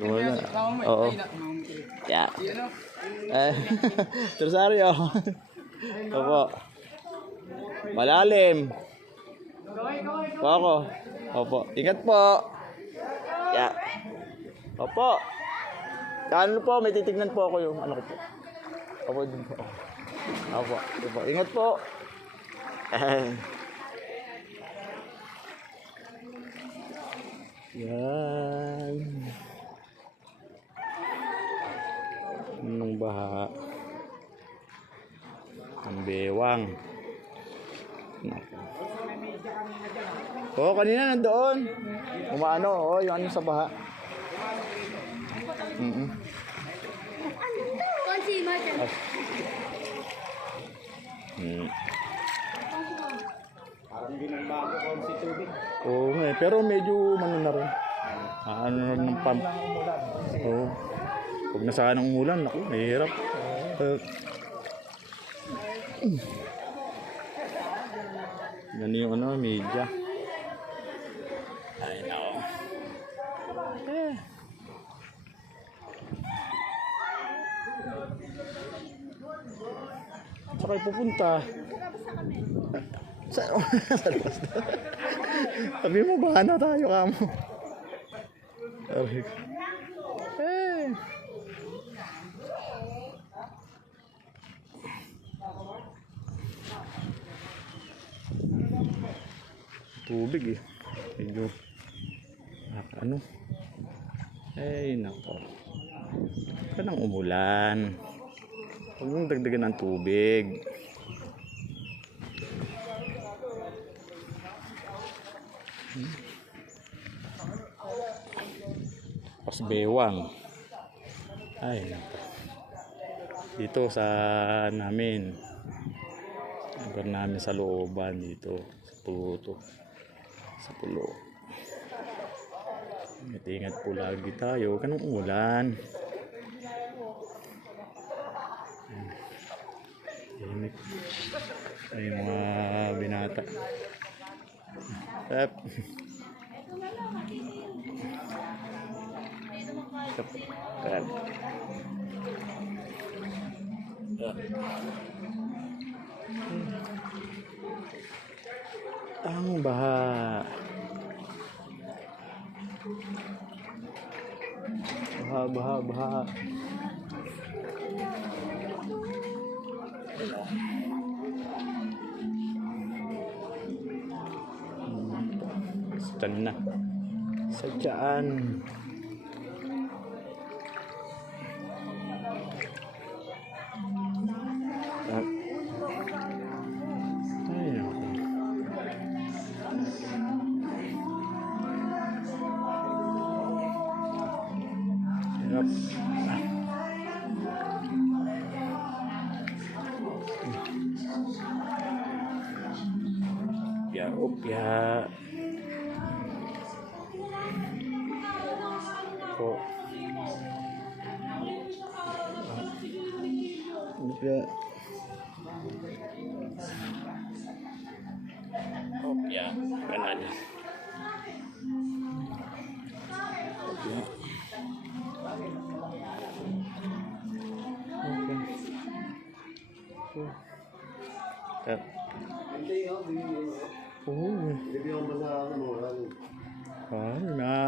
Wala. Oo. Yeah. Rosario. Opo. Malalim. Po ako. Opo. Ingat po. Yeah. Opo. Ano po, may titignan po ako yung ano ko po. Opo din po. Opo. Opo. Ingat po. Yan. Anong baha? Ang bewang. Oo, kanina nandoon. Umaano, oo, yung ano sa baha. Konsi, Martin. Parang binagbago konsi tubig. Oo, pero medyo ano na rin. Ano na ng pump. Oo. Pag nasa ng umulan, naku, mahirap. Yan yung ano, media. Ay, nako. Saan kayo pupunta? Sa labas na. Sabi mo, baka na tayo kamo. Tubig eh. Medyo ano? Nako. Kanang umulan. Huwag mong dagdagan ng tubig. Pasbewang. Ay, nako. Dito sa namin. Lugar namin sa looban dito. Sa puto. Sa pulo. Ingat po lagi tayo. Kanong umulan. Ay, mga binata. Tap. Tap. Ang baha. Baha. Saan na? Sadyaan. Ay, ako. Hirap. Ya. Po. Ya. Ya, kanan. Ya. Okay.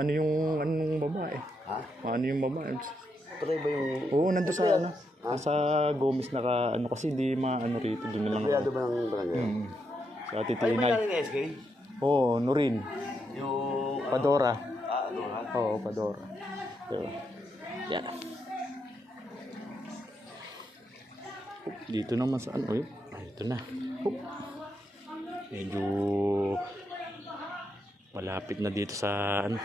Ano yung anong babae? Ha? Ano yung babae? Patay ba yung... Oo, nandun sa ano. Nasa Gomez naka ano kasi di maano rito doon na lang. Kaya ba ng barangay? Sa Ay, may Titinay. naling SK? Oo, Nurin. Yung... Padora. ano ha? Oo, Padora. So, yan. Dito naman sa ano, ito na. Medyo malapit na dito sa ano.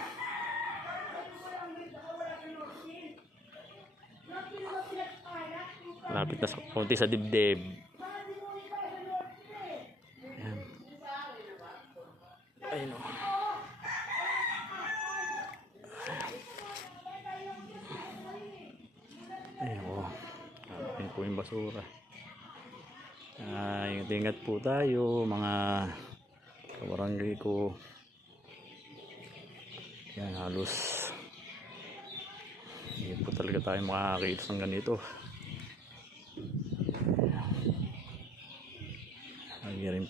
Malapit na sa konti sa dibdib. Ayan. Ayun o. Ayun o. Ayun po yung basura. Ingat-ingat po tayo mga kabarangay ko. Yan, halos Hindi po talaga tayo makakakilos ng ganito.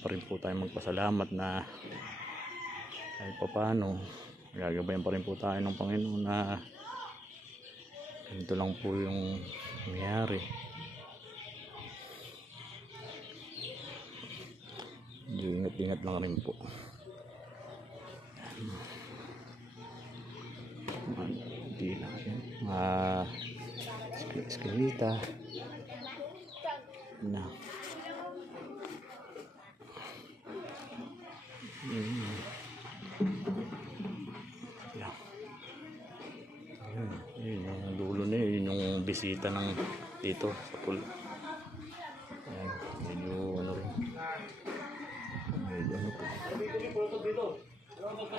Rin po tayo magpasalamat na kahit pa paano gagabayan pa rin po tayo ng Panginoon na ganito lang po yung nangyari. Ingat-ingat lang rin po. Hindi na yan. Eskalita na yun yung dulo na yun yung bisita ng dito sa pool. Ayan, medyo ano rin, medyo ano po.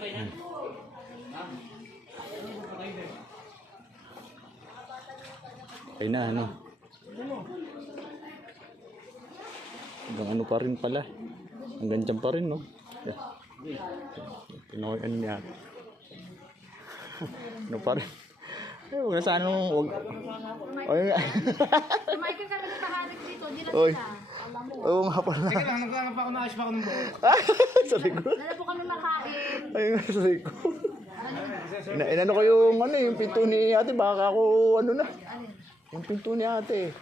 Ayan. Ay na ano, hanggang ano pa rin pala, hanggang dyan pa rin, no? Yeah. Pinoy ano niya. Ano pa rin. Eh, huwag na sana huwag. Oy nga. Kumain ka kami ng tahanan dito, di lang Oy. siya. Alam mo. Oo nga pala. Teka lang, nagkakap ako, naayos pa ako ng buhok. Sa likod. Dala po kami makain. Ay nga sa likod. Inano ko yung ano, yung pinto ni ate. Baka ako ano na. Alin? Yung pinto ni ate.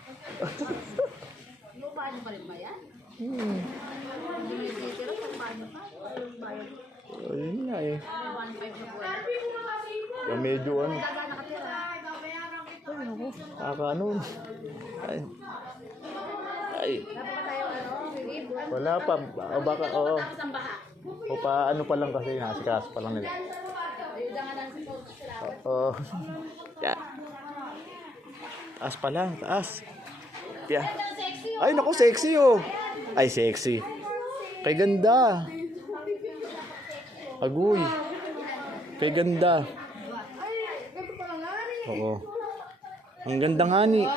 Yung paano pa rin ba yan? Hmm. Hindi mo yung titira kung paano pa. Bayad. Ayun nga eh. 1.5 na po. Yung medyo ano. Taga nakatira. Ay ako. Ano. Ay. Ay. Dapat pa tayo ano, bigib. Wala pa. O baka oo. Tapos ang baha. O pa ano pa lang kasi. Nasikas pa lang nila. Ayun nga lang sa sila. Oo. Yeah. Taas pa lang. Taas. Yeah. Ay naku, sexy oh. Ay sexy. Kay ganda. Agoy. Kay ganda. Oo. Ang ganda nga ni.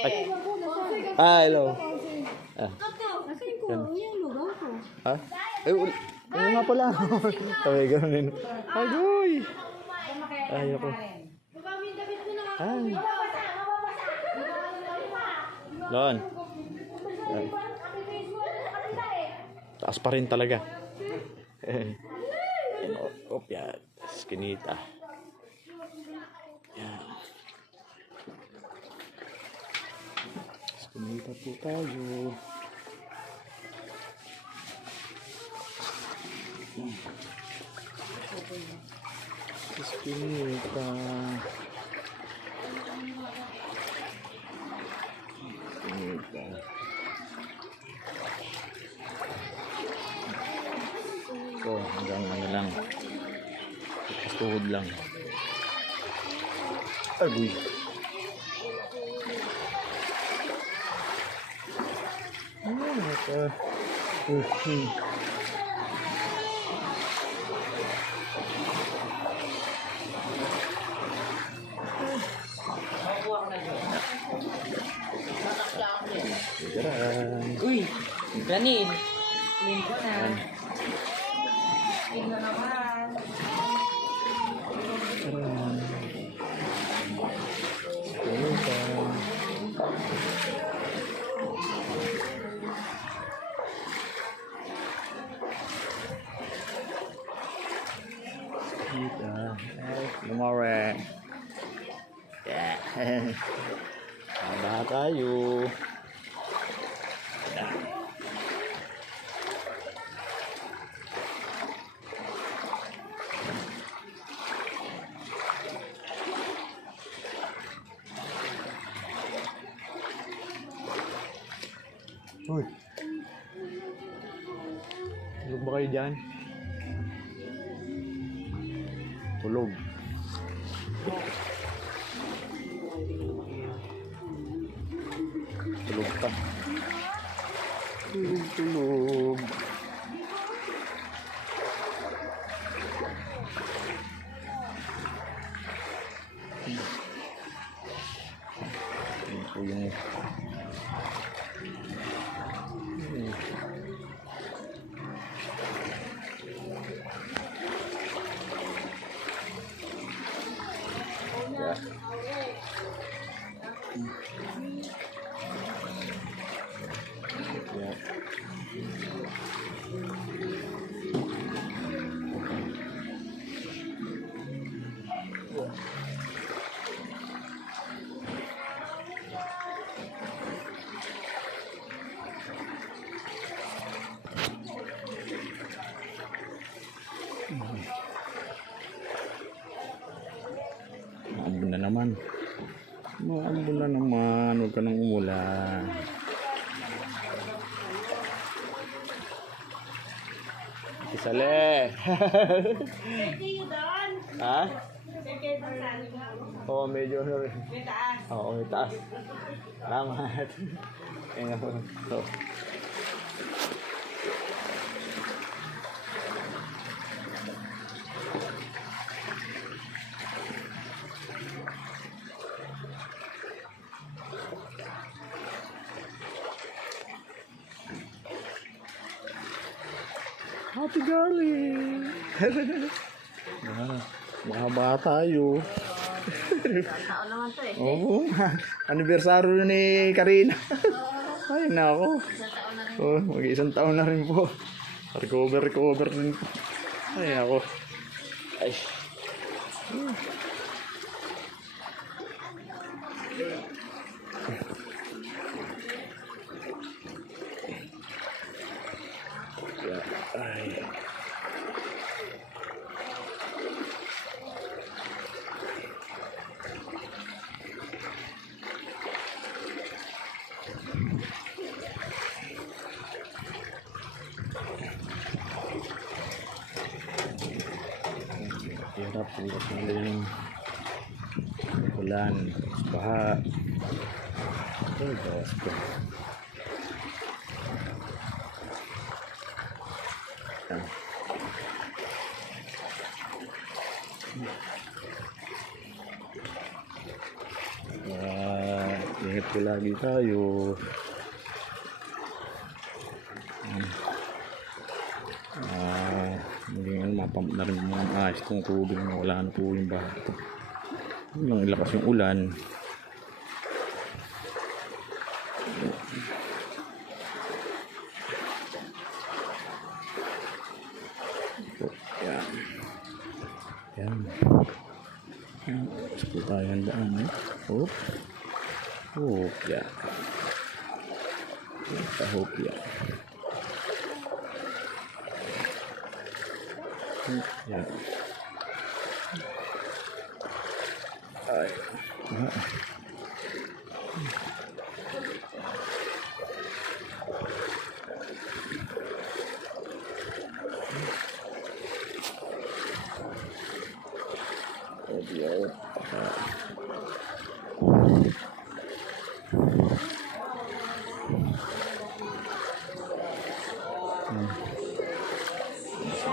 Ay. Hello. Ah. Yan. Ha? Ay, ano nga pala? Sabi, ganun. Agoy. Ay, ako. Ay. Lon. Ay. Taas pa rin talaga. Op, yan. Skinita. Yan. Skinita po tayo. Skinita. Skinita. So, hanggang ano lang. Tuhod lang. Agoy. Uy, ganil. Linggo na. Linggo naman. Lumore. Yeah. Haba tayo. Yeah. Uy. Tulog ba kayo dyan? Tulog. Tulog ka. Tulog. Ito yung yeah. Yeah. Maambon na naman. Maambon na naman. Huwag ka nang umulan. Isale. Ha? Oo, medyo ano rin. Oo, may taas. Salamat. Kaya po. So. Happy darling! Mahaba tayo. Taon naman to eh. Oo. Anibersaryo ni Karina. Ay, nako. Isang taon na rin. Oh, mag-isang taon na rin po. Recover rin po. Ay, nako. Ay. Ay. Hirap ng yung ulan, baha. Ay, bawas ko. Yan. Ingat po lagi tayo. Maging mapump na rin mga ayos itong tubig na wala na po yung baha. Yun lang ilakas yung ulan. Yan. Yan. Gusto tayo ang daan eh. Hop. Hop. Yan. Hop. Yan. Yan. Ay.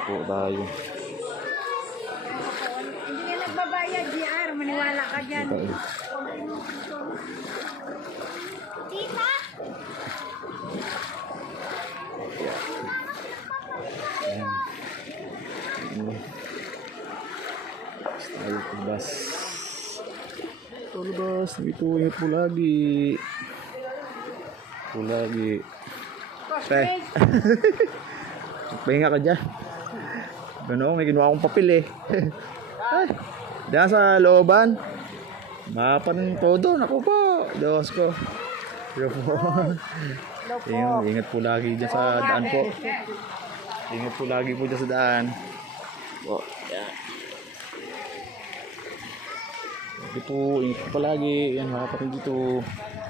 Po tayo. Hindi nga nagbabayad, GR. Maniwala ka dyan. Tita? Ayan. Tayo po bus. Tayo bus. Ito ingat po lagi. Po lagi. Tay. Pahinga ka dyan. Ano, may ginawa akong papel eh. Ay, diyan sa looban. Mapan todo. Naku po. Diyos ko. Diyos po. Ingat po lagi dyan sa daan po. Ingat po lagi po dyan sa daan. Po, yan. Dito po, ingat po palagi. Yan, mga kapatid dito.